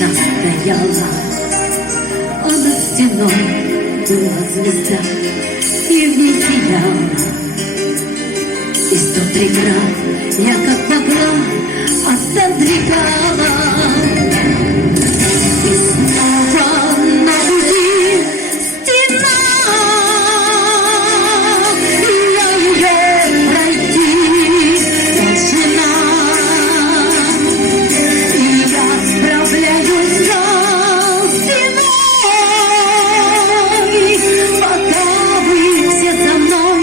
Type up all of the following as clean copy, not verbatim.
Она стояла, а над стеной была звезда, и в ней сияла. И 103 грамм я как могла отодвигала. И снова на пути стена, и я ее пройти должна. И я справляюсь со стеной, пока вы все со мной,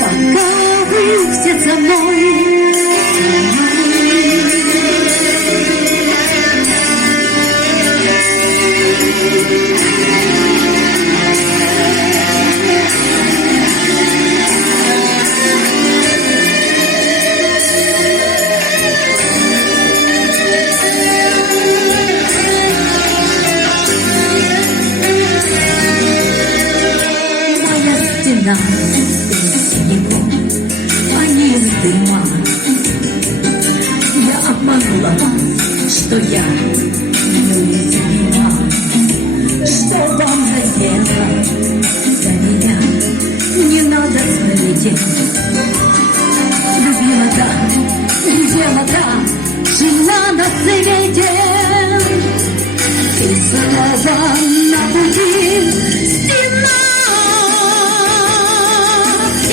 пока вы все со мной. Стена из снегу, а не из дыма. Я обманула вас, что я неуязвима, что вам задело за меня. Не надо смотреть. Любила, да, любила, да, жила на свете. И снова